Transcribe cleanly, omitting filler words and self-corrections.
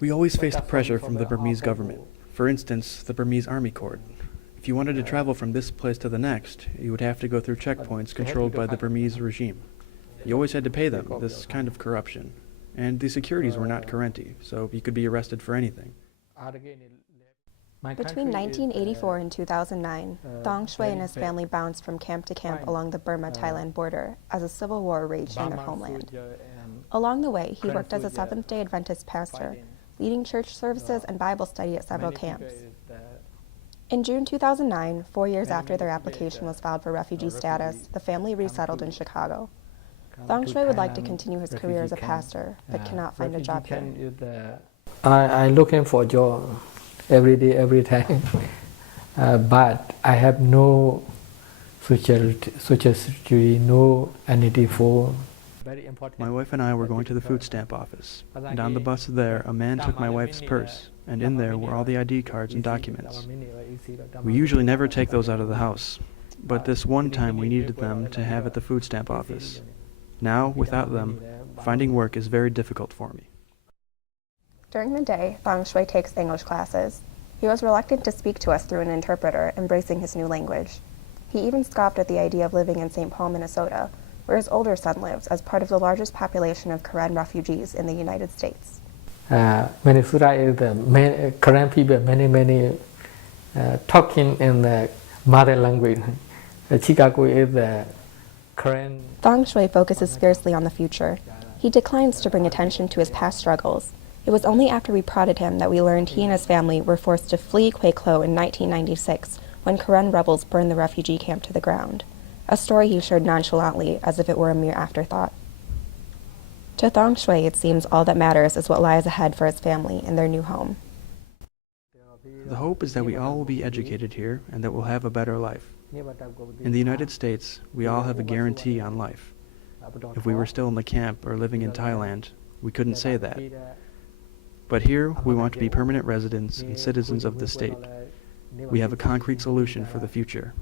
We always faced pressure from the Burmese government. For instance, the Burmese Army Court. If you wanted to travel from this place to the next, you would have to go through checkpoints controlled by the Burmese regime. You always had to pay them, this kind of corruption. And the securities were not currency, so you could be arrested for anything. Between 1984 and 2009, Thoung Shwe and his family bounced from camp to camp along the Burma-Thailand border as a civil war raged in their homeland. Along the way, he worked as a Seventh-day Adventist pastor, leading church services and Bible study at several camps. In June 2009, 4 years after their application was filed for refugee status, the family resettled in Chicago. Thoung Shwe would like to continue his career as a pastor, but cannot find a job here. I'm looking for a job every day, every time, but I have no social security, no anything for. My wife and I were going to the food stamp office, and on the bus there, a man took my wife's purse, and in there were all the ID cards and documents. We usually never take those out of the house, but this one time we needed them to have at the food stamp office. Now, without them, finding work is very difficult for me. During the day, Thoung Shwe takes English classes. He was reluctant to speak to us through an interpreter, embracing his new language. He even scoffed at the idea of living in St. Paul, Minnesota, where his older son lives as part of the largest population of Karen refugees in the United States. Minnesota is the Karen people, many talking in the mother language. Chicago is the Karen. Thoung Shwe focuses fiercely on the future. He declines to bring attention to his past struggles. It was only after we prodded him that we learned he and his family were forced to flee Quay Clo in 1996 when Karen rebels burned the refugee camp to the ground. A story he shared nonchalantly, as if it were a mere afterthought. To Thoung Shwe, it seems all that matters is what lies ahead for his family in their new home. The hope is that we all will be educated here and that we'll have a better life. In the United States, we all have a guarantee on life. If we were still in the camp or living in Thailand, we couldn't say that. But here, we want to be permanent residents and citizens of the state. We have a concrete solution for the future.